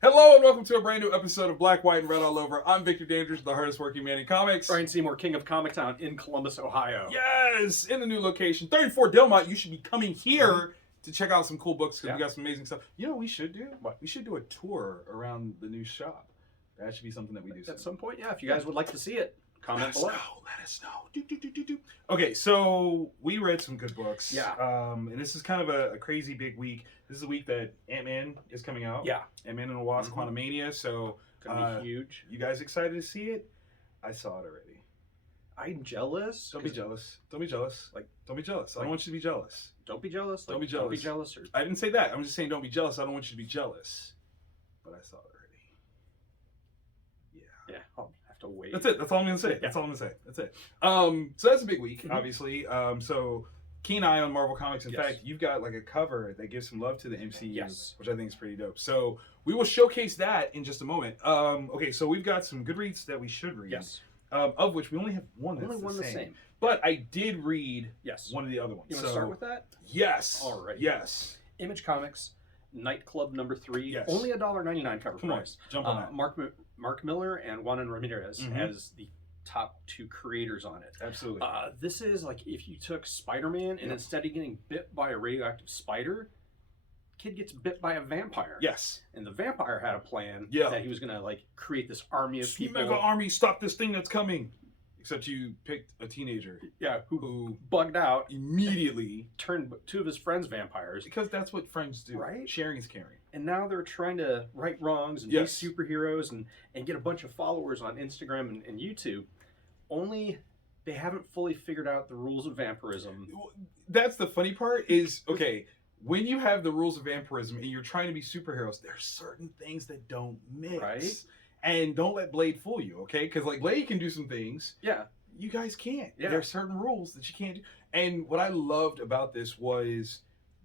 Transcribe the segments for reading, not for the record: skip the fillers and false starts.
Hello and welcome to a brand new episode of Black, White, and Red All Over. I'm Victor Dandridge, the hardest working man in comics. Brian Seymour, King of Comic Town in Columbus, Ohio. Yes, in the new location, 34 Delmont. You should be coming here to check out some cool books because we got some amazing stuff. You know what we should do? What? We should do a tour around the new shop. That should be something that we do At some point, yeah. If you guys would like to see it, comment below. Let us know. Okay, so we read some good books. Yeah. And this is kind of a crazy big week. This is the week that Ant-Man is coming out. Yeah. Ant-Man and the Wasp: Quantumania. So Gonna be huge. You guys excited to see it? I saw it already. I'm jealous. Don't be jealous. Don't be jealous. Don't be jealous. I don't want you to be jealous. Don't be jealous. Don't be jealous. Don't be jealous. Or... I didn't say that. I'm just saying don't be jealous. I don't want you to be jealous. But I saw it already. Yeah. Yeah. I'll have to wait. That's it. That's all I'm gonna say. That's all I'm gonna say. That's it. So that's a big week, obviously. So keen eye on Marvel Comics. In fact, you've got like a cover that gives some love to the MCU, which I think is pretty dope. So we will showcase that in just a moment. Okay, so we've got some good reads that we should read. Yes. Of which we only have one that's the same. But I did read one of the other ones. You want to start with that? Yes. All right. Yes. Image Comics, Nightclub #3. Yes. Only $1.99 cover price. Jump on that. Mark Miller and Juan Ramirez as the top two creators on it. Absolutely. This is like if you took Spider-Man and instead of getting bit by a radioactive spider, kid gets bit by a vampire. Yes. And the vampire had a plan that he was going to like create this army of people. Mega army, stop this thing that's coming. Except you picked a teenager. Yeah, who bugged out. Immediately. Turned two of his friends vampires. Because that's what friends do. Right? Sharing is caring. And now they're trying to right wrongs and be superheroes and get a bunch of followers on Instagram and YouTube. Only they haven't fully figured out the rules of vampirism. That's the funny part is, okay, when you have the rules of vampirism and you're trying to be superheroes, there's certain things that don't mix. Right? And don't let Blade fool you, okay? Because like Blade can do some things. Yeah. You guys can't. Yeah. There are certain rules that you can't do. And what I loved about this was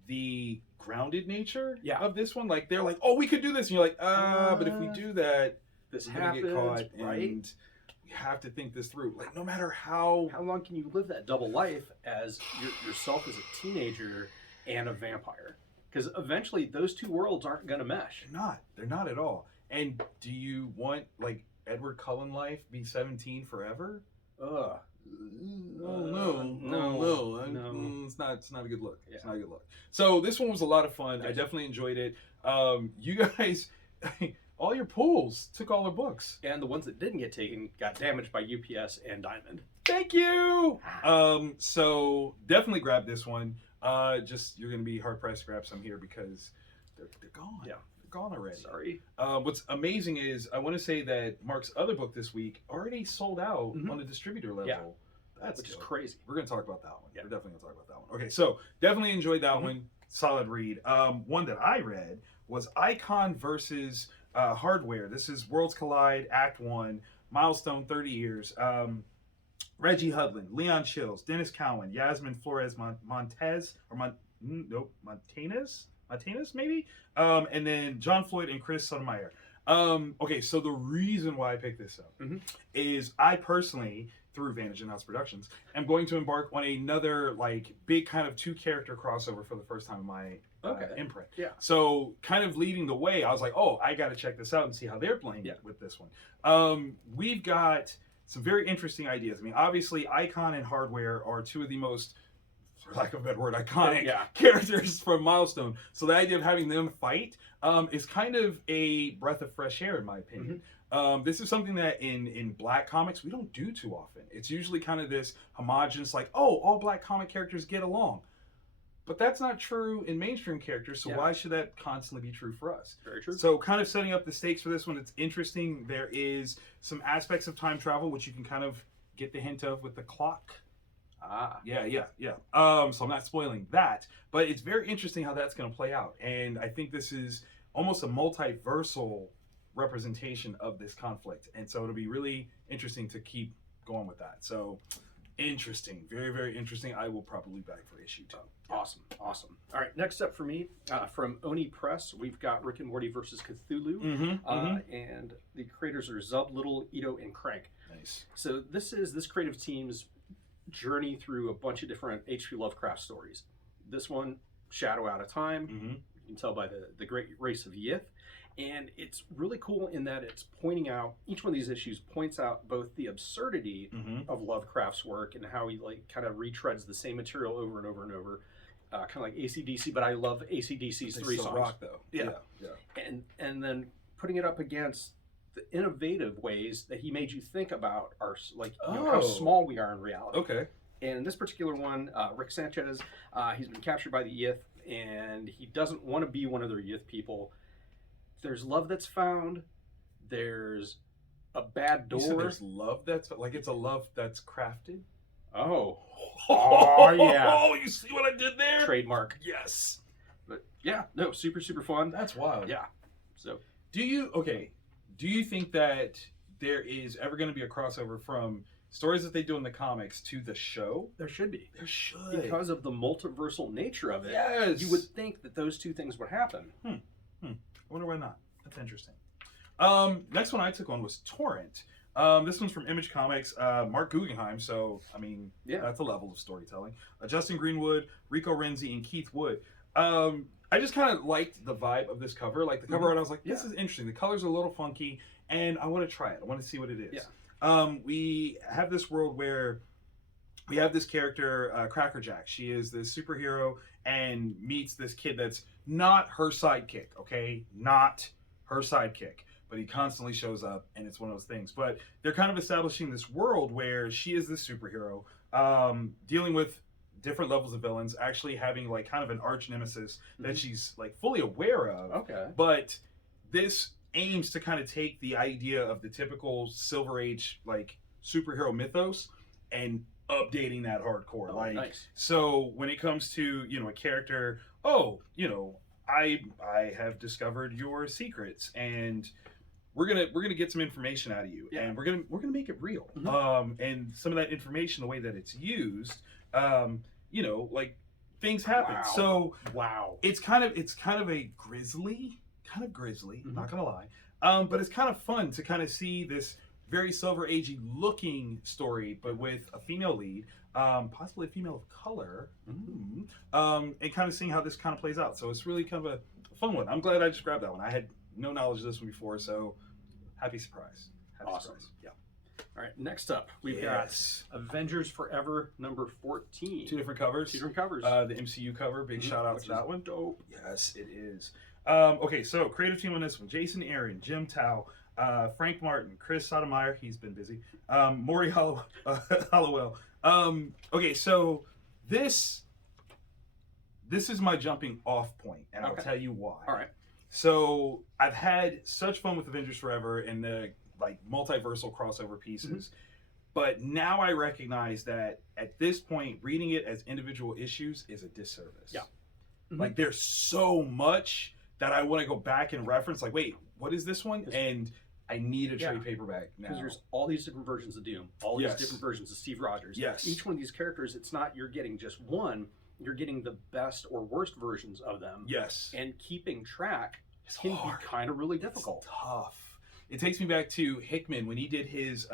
the grounded nature of this one. Like they're like, oh, we could do this. And you're like, but if we do that, this happens, get caught, right? And we have to think this through. Like no matter how long can you live that double life as yourself as a teenager and a vampire? Because eventually those two worlds aren't going to mesh. They're not at all. And do you want like Edward Cullen life be 17 forever? No. It's not a good look. Yeah. It's not a good look. So this one was a lot of fun. I definitely enjoyed it. You guys, all your pulls took all their books, and the ones that didn't get taken got damaged by UPS and Diamond. Thank you. So definitely grab this one. You're gonna be hard pressed to grab some here because they're gone. Yeah. Gone already. Sorry. What's amazing is I want to say that Mark's other book this week already sold out on the distributor level. Yeah. Which is crazy. We're going to talk about that one. Yeah. We're definitely going to talk about that one. Okay, so definitely enjoyed that one. Solid read. One that I read was Icon versus Hardware. This is Worlds Collide, Act 1, Milestone 30 years. Reggie Hudlin, Leon Chills, Dennis Cowan, Yasmin Flores Montanez, maybe? And then John Floyd and Chris Sotomayor. Okay, so the reason why I picked this up is I personally, through Vantage and House Productions, am going to embark on another like big kind of 2-character crossover for the first time in my imprint. Yeah. So kind of leading the way, I was like, oh, I got to check this out and see how they're playing it with this one. We've got some very interesting ideas. I mean, obviously, Icon and Hardware are two of the most, for lack of a better word, iconic characters from Milestone. So the idea of having them fight is kind of a breath of fresh air, in my opinion. This is something that in Black comics we don't do too often. It's usually kind of this homogenous, like, oh, all Black comic characters get along. But that's not true in mainstream characters, so why should that constantly be true for us? Very true. So kind of setting up the stakes for this one, it's interesting. There is some aspects of time travel, which you can kind of get the hint of with the clock. Yeah. So I'm not spoiling that, but it's very interesting how that's going to play out. And I think this is almost a multiversal representation of this conflict. And so it'll be really interesting to keep going with that. So interesting. Very, very interesting. I will probably be back for issue 2. Awesome. All right, next up for me, from Oni Press, we've got Rick and Morty versus Cthulhu. And the creators are Zub, Little, Ito, and Crank. Nice. So this is this creative team's journey through a bunch of different H.P. Lovecraft stories. This one, Shadow Out of Time, You can tell by the great race of Yith. And it's really cool in that it's pointing out, each one of these issues points out both the absurdity of Lovecraft's work and how he like kind of retreads the same material over and over and over, kind of like AC/DC. But I love AC/DC's three songs. Rock though, yeah. And then putting it up against the innovative ways that he made you think about our how small we are in reality. Okay. And in this particular one, Rick Sanchez, he's been captured by the Yith, and he doesn't want to be one of their Yith people. There's love that's found. There's a bad door. So there's love that's like it's a love that's crafted. Oh yeah. Oh, you see what I did there? Trademark. Yes. But yeah, no, super fun. That's wild. Yeah. So do you think that there is ever going to be a crossover from stories that they do in the comics to the show? There should be. There should. Because of the multiversal nature of it. Yes. You would think that those two things would happen. I wonder why not. That's interesting. Next one I took on was Torrent. This one's from Image Comics, Mark Guggenheim. So, I mean, that's a level of storytelling. Justin Greenwood, Rico Renzi, and Keith Wood. I just kind of liked the vibe of this cover. Like the cover art, I was like, this is interesting. The colors are a little funky, and I want to try it. I want to see what it is. Yeah. We have this world where we have this character, Crackerjack. She is this superhero and meets this kid that's not her sidekick, okay? Not her sidekick. But he constantly shows up, and it's one of those things. But they're kind of establishing this world where she is this superhero, dealing with different levels of villains, actually having like kind of an arch nemesis that she's like fully aware of. Okay. But this aims to kind of take the idea of the typical Silver Age like superhero mythos and updating that hardcore. Nice. So when it comes to, a character, I have discovered your secrets, and we're gonna get some information out of you, and we're gonna make it real. And some of that information, the way that it's used, like things happen. Wow. So it's kind of a grisly, not gonna lie, but it's kind of fun to kind of see this very Silver Agey looking story, but with a female lead, possibly a female of color, and kind of seeing how this kind of plays out. So it's really kind of a fun one. I'm glad I just grabbed that one. I had no knowledge of this one before, so happy surprise. Awesome. Surprise. Yeah. All right, next up, we've got Avengers Forever number 14. Two different covers. The MCU cover, big shout out to that one. Dope. Yes, it is. Okay, so creative team on this one: Jason Aaron, Jim Tao, Frank Martin, Chris Sotomayor, he's been busy, Morty Hollowell. Okay, so this is my jumping off point, and I'll tell you why. All right. So I've had such fun with Avengers Forever and the like multiversal crossover pieces, but now I recognize that at this point, reading it as individual issues is a disservice. Yeah. Like there's so much that I want to go back and reference. Like, wait, what is this one? And I need a trade paperback now. Because there's all these different versions of Doom, all these different versions of Steve Rogers. Yes. Each one of these characters, it's not you're getting just one, you're getting the best or worst versions of them. Yes. And keeping track can be kind of really difficult. It's tough. It takes me back to Hickman when he did his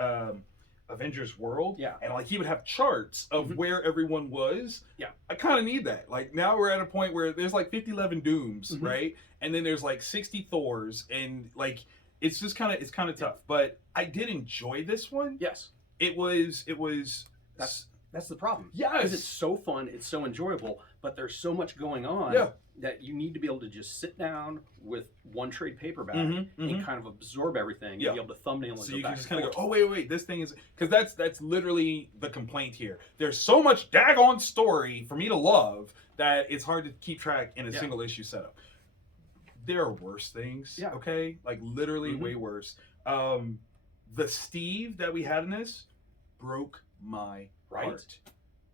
Avengers World. Yeah. And like he would have charts of where everyone was. Yeah. I kind of need that. Like now we're at a point where there's like 50-11 Dooms, right? And then there's like 60 Thors, and like it's just kind of tough. But I did enjoy this one. Yes. It was. That's the problem. Yes. Because it's so fun, it's so enjoyable, but there's so much going on that you need to be able to just sit down with one trade paperback and kind of absorb everything and be able to thumbnail and so go you back can just kind of forth. go, oh wait, this thing is, because that's literally the complaint here. There's so much daggone story for me to love that it's hard to keep track in a single issue setup. There are worse things, okay? Like literally way worse. The Steve that we had in this broke my heart.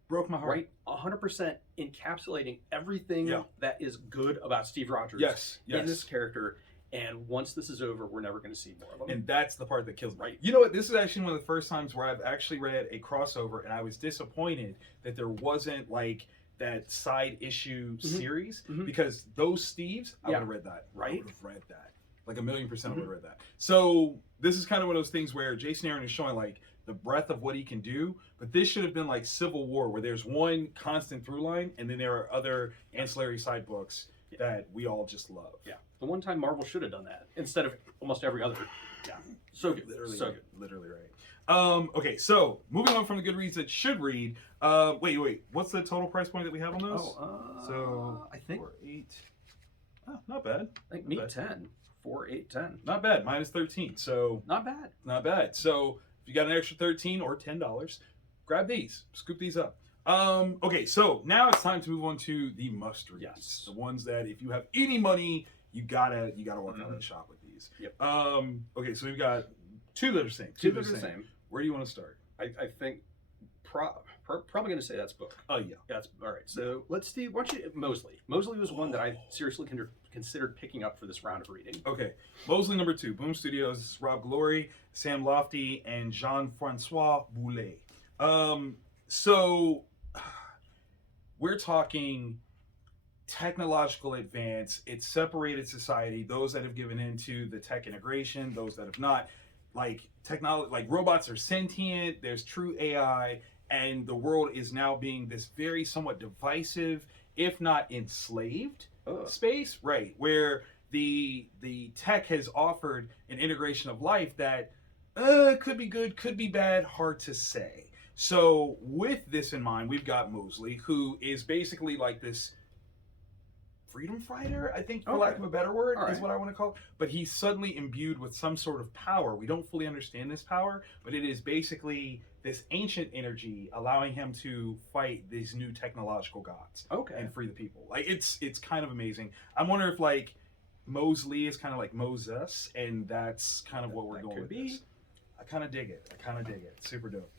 Broke my heart. Right? 100% encapsulating everything that is good about Steve Rogers in this character. And once this is over, we're never going to see more of them. And that's the part that kills me. Right. You know what? This is actually one of the first times where I've actually read a crossover, and I was disappointed that there wasn't like that side issue series, because those Steves, I would have read that. Right. I would have read that. Like 1,000,000% I would have read that. So this is kind of one of those things where Jason Aaron is showing like the breadth of what he can do, but this should have been like Civil War, where there's one constant through line, and then there are other ancillary side books that we all just love. Yeah. The one time Marvel should have done that instead of almost every other. Yeah. So good. Literally, So good. Literally right. Okay, so moving on from the good reads that should read. Wait. What's the total price point that we have on those? So I think 4, 8. Oh, not bad. I think me 10. 4, 8, 10. Not bad. Minus 13. So not bad. Not bad. So if you got an extra 13 or $10, grab these. Scoop these up. Okay, so now it's time to move on to the must reads. Yes. The ones that if you have any money, you gotta walk out of the shop with these. Yep. Okay, so we've got two that are the same. Two that are the same. Where do you want to start? I think probably going to say that's book. Oh yeah. That's all right. So let's see. Why don't you Mosely? Mosely was one that I seriously considered picking up for this round of reading. Okay, Mosely number 2. Boom Studios. This is Rob Glory, Sam Lofty, and Jean-Francois Boulet. So we're talking technological advance. It's separated society. Those that have given into the tech integration, those that have not. Like technology, like robots are sentient. There's true AI, and the world is now being this very somewhat divisive, if not enslaved, space. Right, where the tech has offered an integration of life that could be good, could be bad, hard to say. So with this in mind, we've got Mosely, who is basically like this freedom fighter, I think, for lack of a better word, is what I want to call it. But he's suddenly imbued with some sort of power. We don't fully understand this power, but it is basically this ancient energy allowing him to fight these new technological gods and free the people. Like it's kind of amazing. I wonder if like Mosely is kind of like Moses, and that's kind of what we're going with this. I kind of dig it. Super dope.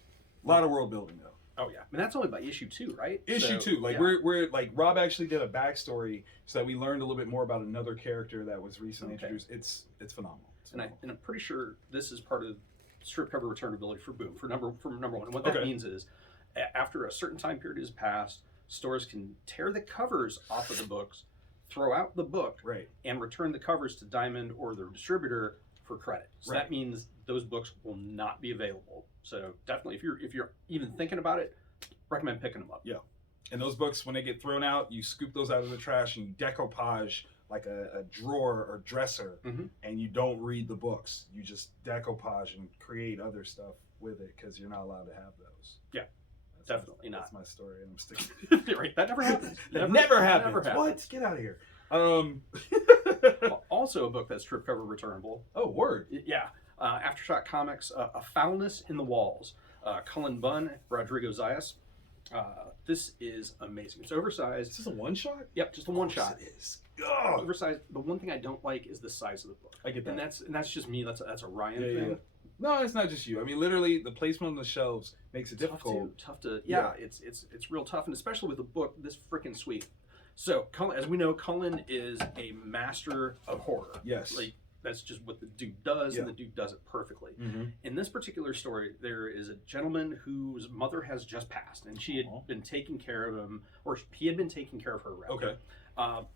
A lot of world building though. Oh yeah, and that's only by issue 2, right? Issue 2, like we're like Rob actually did a backstory so that we learned a little bit more about another character that was recently introduced. It's phenomenal. And I'm pretty sure this is part of strip cover returnability for Boom for number 1. And what that means is, after a certain time period has passed, stores can tear the covers off of the books, throw out the book, and return the covers to Diamond or their distributor for credit. So that means those books will not be available. So definitely, if you're even thinking about it, recommend picking them up. Yeah, and those books, when they get thrown out, you scoop those out of the trash and you decoupage like a drawer or dresser, and you don't read the books. You just decoupage and create other stuff with it because you're not allowed to have those. Yeah, definitely not. That's my story, and I'm sticking. Right, that never happens. Never happens. What? Get out of here. Also, a book that's strip cover returnable. Oh, word. Yeah. AfterShock Comics, A Foulness in the Walls. Cullen Bunn, Rodrigo Zayas. This is amazing. It's oversized. Is this a one-shot? Yep, just a one-shot. It is. Oh. Oversized. The one thing I don't like is the size of the book. I get that. And that's just me. That's a Ryan thing. Yeah. No, it's not just you. I mean, literally, the placement on the shelves makes it difficult. Tough to. Yeah, it's real tough, and especially with a book this freaking sweet. So, Cullen, as we know, Cullen is a master of horror. Yes. Like, that's just what the dude does, and the dude does it perfectly. In this particular story, there is a gentleman whose mother has just passed, and she had been taking care of him, or he had been taking care of her, rather. Okay.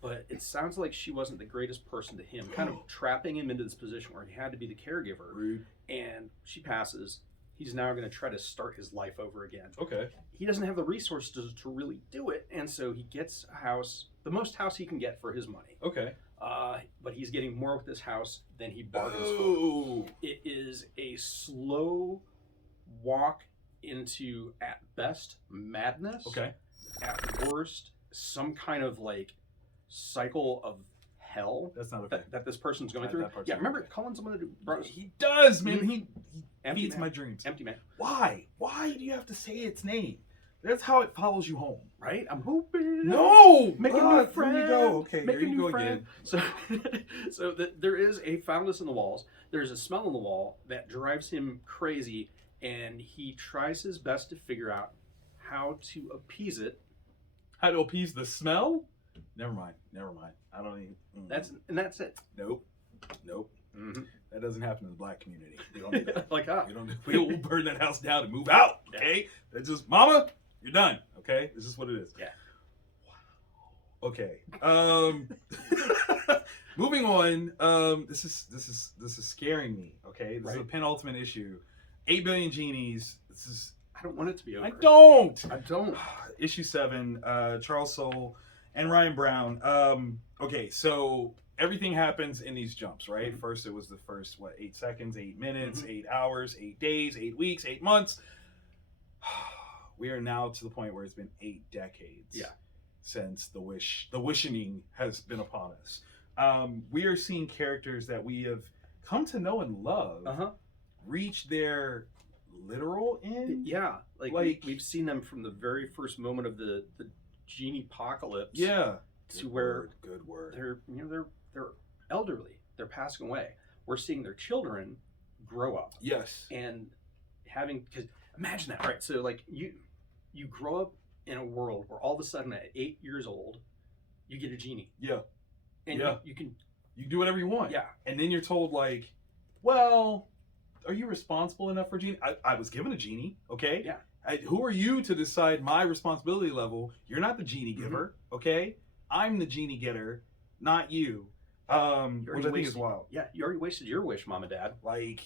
But it sounds like she wasn't the greatest person to him, kind of trapping him into this position where he had to be the caregiver. Rude. And she passes. He's now going to try to start his life over again. Okay. He doesn't have the resources to really do it, and so he gets a house, the most house he can get for his money. Okay. But he's getting more with this house than he bargains for. It is a slow walk into, at best, madness. Okay. At worst, some kind of like cycle of hell. That's not okay. That this person's going through. Yeah, remember Cullen's someone who he does, man. He Empty feeds Man. my dreams. Empty Man. Why? Why do you have to say its name? That's how it follows you home. Right? I'm hoping. No! Make a new friend. Here you go. Okay, Make here a you new go friend. again. So there is a foulness in the walls. There's a smell in the wall that drives him crazy, and he tries his best to figure out how to appease it. How to appease the smell? Never mind. I don't even. That's it. Nope. Mm-hmm. That doesn't happen in the black community. We don't do that. We We'll burn that house down and move out. Okay, that's just Mama. You're done. Okay, this is what it is. Yeah. Wow. Okay. Moving on. This is scaring me. Okay, this is the penultimate issue. 8 billion genies. This is. I don't want it to be over. I don't. I don't. Issue 7. Charles Soule and Ryan Brown. Okay, so everything happens in these jumps, right? First, it was the first 8 seconds, 8 minutes, 8 hours, 8 days, 8 weeks, 8 months. We are now to the point where it's been 8 decades. Since the wishing has been upon us. We are seeing characters that we have come to know and love reach their literal end. Yeah, like we've seen them from the very first moment of the genie apocalypse. Yeah, to where good word. They're elderly. They're passing away. We're seeing their children grow up. Yes, and because imagine that, right? So like you grow up in a world where all of a sudden at 8 years old, you get a genie. Yeah, and you can do whatever you want. Yeah, and then you're told like, well, are you responsible enough for a genie? I was given a genie, okay? Yeah. Who are you to decide my responsibility level? You're not the genie giver, okay? I'm the genie getter, not you. Which I think is wild. Yeah, you already wasted your wish, Mom and Dad. Like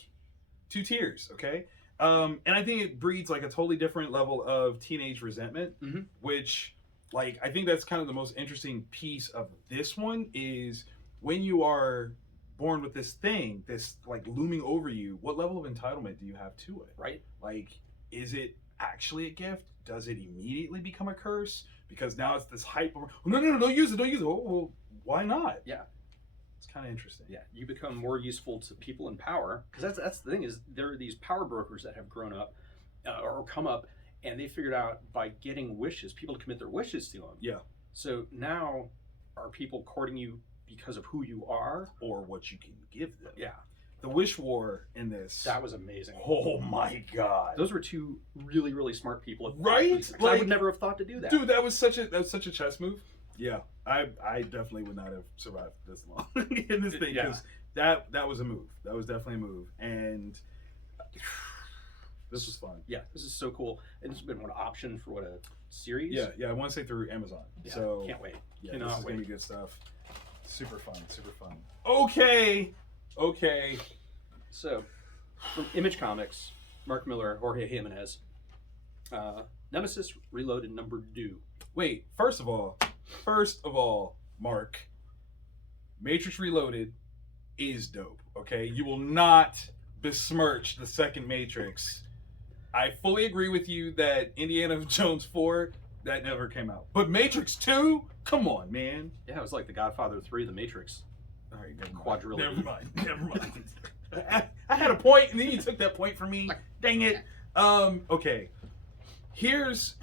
2 tears, okay? And I think it breeds like a totally different level of teenage resentment, which like I think that's kind of the most interesting piece of this one is when you are born with this thing, this like looming over you, what level of entitlement do you have to it? Right. Like, is it actually a gift? Does it immediately become a curse? Because now it's this hype over, no, don't use it. Oh, well, why not? Yeah. It's kind of interesting. Yeah, you become more useful to people in power because that's the thing is there are these power brokers that have grown up or come up and they figured out by getting wishes, people to commit their wishes to them. Yeah. So now are people courting you because of who you are or what you can give them? Yeah. The wish war in this. That was amazing. Oh my God. Those were 2 really, really smart people. Right? Like, I would never have thought to do that. Dude, that was such a chess move. Yeah. I definitely would not have survived this long in this thing because that was a move. That was definitely a move. And this was fun. Yeah, this is so cool. And this has been one option for a series. Yeah, I want to say through Amazon. Yeah, so can't wait. Yeah, Cannot this is wait. gonna be good stuff. Super fun. Okay. So, from Image Comics, Mark Miller, Jorge Jimenez, Nemesis Reloaded #2. Wait, first of all, Mark, Matrix Reloaded is dope, okay? You will not besmirch the second Matrix. I fully agree with you that Indiana Jones 4, that never came out. But Matrix 2? Come on, man. Yeah, it was like The Godfather 3, The Matrix. All right, Quadrilogy. Never mind. I had a point, and then you took that point from me. Dang it. Okay. Here's...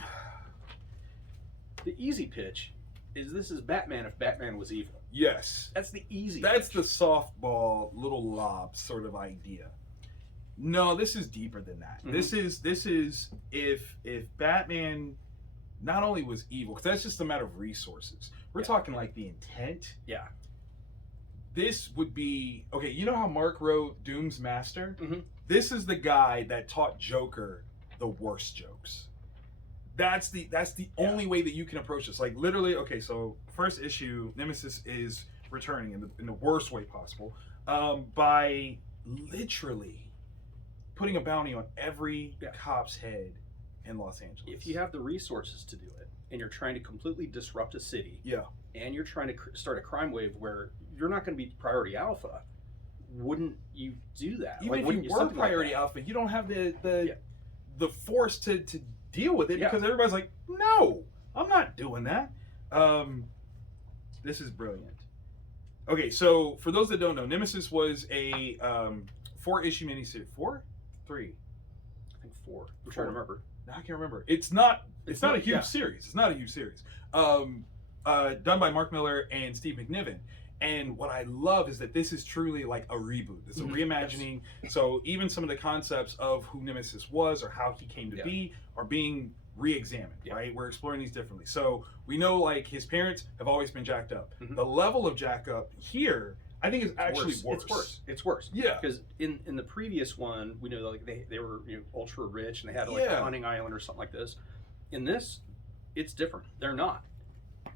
The easy pitch is this is Batman if Batman was evil. Yes. That's the easy That's pitch. the softball, little lob sort of idea. No, this is deeper than that. This is if Batman not only was evil, because that's just a matter of resources. We're talking like the intent. Yeah. This would be okay. You know how Mark wrote Doom's Master? This is the guy that taught Joker the worst jokes. That's the only way that you can approach this. Like literally, okay. So first issue, Nemesis is returning in the worst way possible by literally putting a bounty on every cop's head in Los Angeles. If you have the resources to do it, and you're trying to completely disrupt a city, and you're trying to start a crime wave where you're not going to be priority alpha, wouldn't you do that? Even if you were priority alpha, you don't have the force to deal with it because everybody's like, no, I'm not doing that. This is brilliant. Okay, so for those that don't know, Nemesis was a 4-issue miniseries. 4? 3? I think 4. I'm trying to remember. I can't remember. It's not a huge series. It's not a huge series. Done by Mark Miller and Steve McNiven. And what I love is that this is truly like a reboot. It's a reimagining. So even some of the concepts of who Nemesis was or how he came to be are being re-examined, right? We're exploring these differently. So we know like his parents have always been jacked up. The level of jack up here, I think, is actually worse. It's worse. Yeah. Because in the previous one, we know that like they were ultra rich and they had like a hunting island or something like this. In this, it's different. They're not.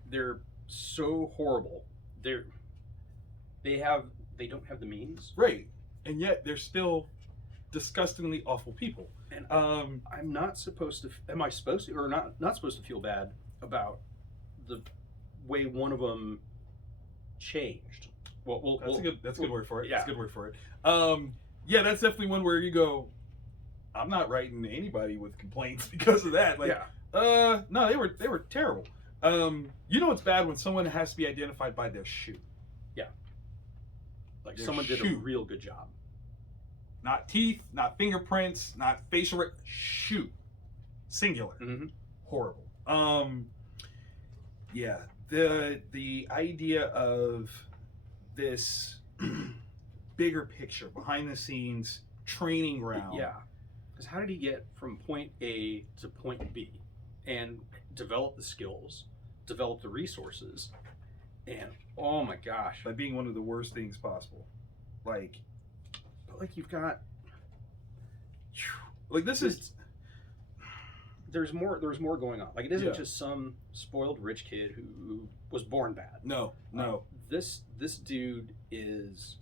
They're so horrible. They don't have the means. Right. And yet they're still disgustingly awful people. And I'm not supposed to. Am I supposed to, or not supposed to feel bad about the way one of them changed. Well, that's a good word for it. Yeah. That's a good word for it. Yeah, that's definitely one where you go, I'm not writing to anybody with complaints because of that. Like, no, they were terrible. You know it's bad when someone has to be identified by their shoe. Yeah. Like Their someone did a shoe. real good job. Not teeth, not fingerprints, not facial shoe. Singular. Mm-hmm. Horrible. Yeah. The idea of this bigger picture, behind the scenes, training ground. Yeah. Because how did he get from point A to point B and develop the skills, develop the resources, and oh my gosh. By being one of the worst things possible. Like You've got this is there's more going on. Like it isn't Yeah. just some spoiled rich kid who was born bad. no. This dude is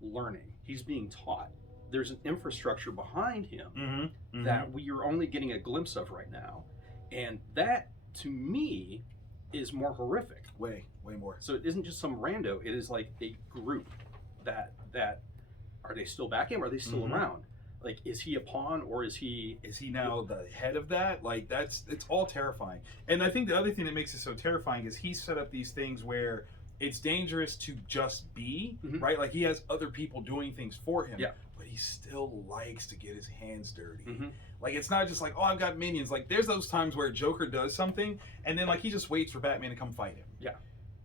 learning. He's being taught. There's an infrastructure behind him Mm-hmm. that we are only getting a glimpse of right now. And that to me is more horrific. Way more. So it isn't just some rando, it is like a group that are they still back in? Or are they still Mhm. around? Like, is he a pawn or is he now the head of that? Like it's all terrifying. And I think the other thing that makes it so terrifying is he set up these things where it's dangerous to just be, Mhm. right? Like he has other people doing things for him, Yeah. but he still likes to get his hands dirty. Mhm. Like it's not just like, oh, I've got minions. Like there's those times where Joker does something and then like he just waits for Batman to come fight him. Yeah.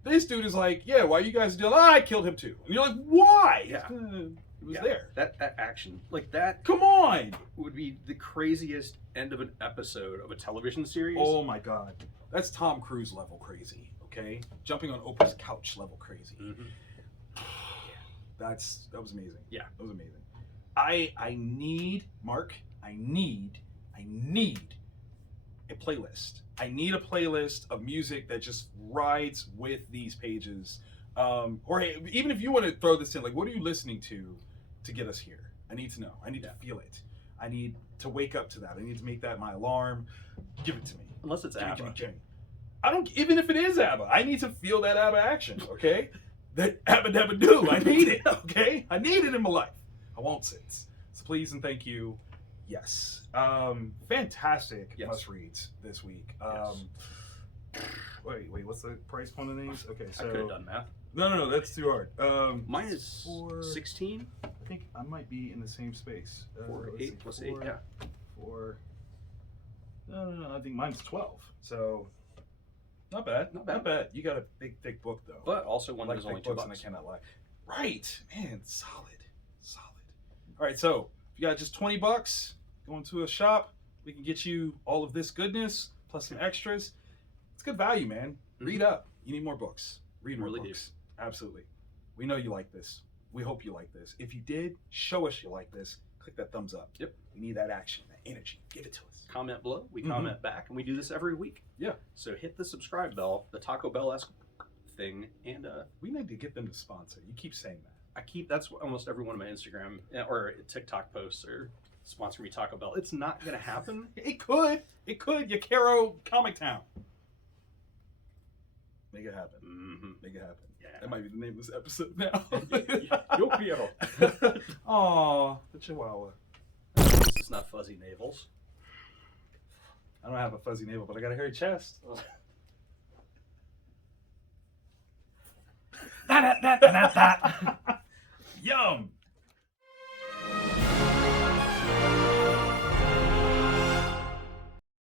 This dude is like, yeah, why you guys deal? I killed him too. And you're like, why? Yeah. It was Yeah. there. That action, like that Come on. would be the craziest end of an episode of a television series. Oh my God. That's Tom Cruise level crazy, okay? Jumping on Oprah's couch level crazy. Mhm. That was amazing. Yeah. That was amazing. I need, Mark, I need a playlist. I need a playlist of music that just rides with these pages. Or hey, even if you want to throw this in, like what are you listening to get us here? I need to know. I need to feel it. I need to wake up to that. I need to make that my alarm. Give it to me. Unless it's ABBA. Give me. I don't, even if it is ABBA, I need to feel that ABBA action, okay? That ABBA Dabba Do. I need it, okay? I need it in my life. I won't sit. So please and thank you. Yes. Fantastic must reads this week. Wait, what's the price point of these? Okay, so I could have done math. No, that's too hard. Mine is 16. I think I might be in the same space. 4, 8 plus 8, yeah. 4. No, I think mine's 12. So not bad. Not bad. You got a big, thick book though. But also one like that was only thick books, $2. and I cannot lie. Right, man, solid. All right, so if you got just $20, going to a shop, we can get you all of this goodness plus some extras. It's good value, man. Read up. You need more books. Read more Really books. Absolutely. We know you like this. We hope you like this. If you did, show us you like this. Click that thumbs up. Yep. We need that action, that energy. Give it to us. Comment below. We comment back, and we do this every week. Yeah. So hit the subscribe bell, the Taco Bell-esque thing, and we need to get them to sponsor. You keep saying that. that's what almost every one of my Instagram or TikTok posts are sponsor me Taco Bell. It's not gonna happen. It could. Yakaro Comic Town. Make it happen. Mm-hmm. Make it happen. Yeah. That might be the name of this episode now. Yo quiero. Aw, the Chihuahua. This is not fuzzy navels. I don't have a fuzzy navel, but I got a hairy chest. Yum.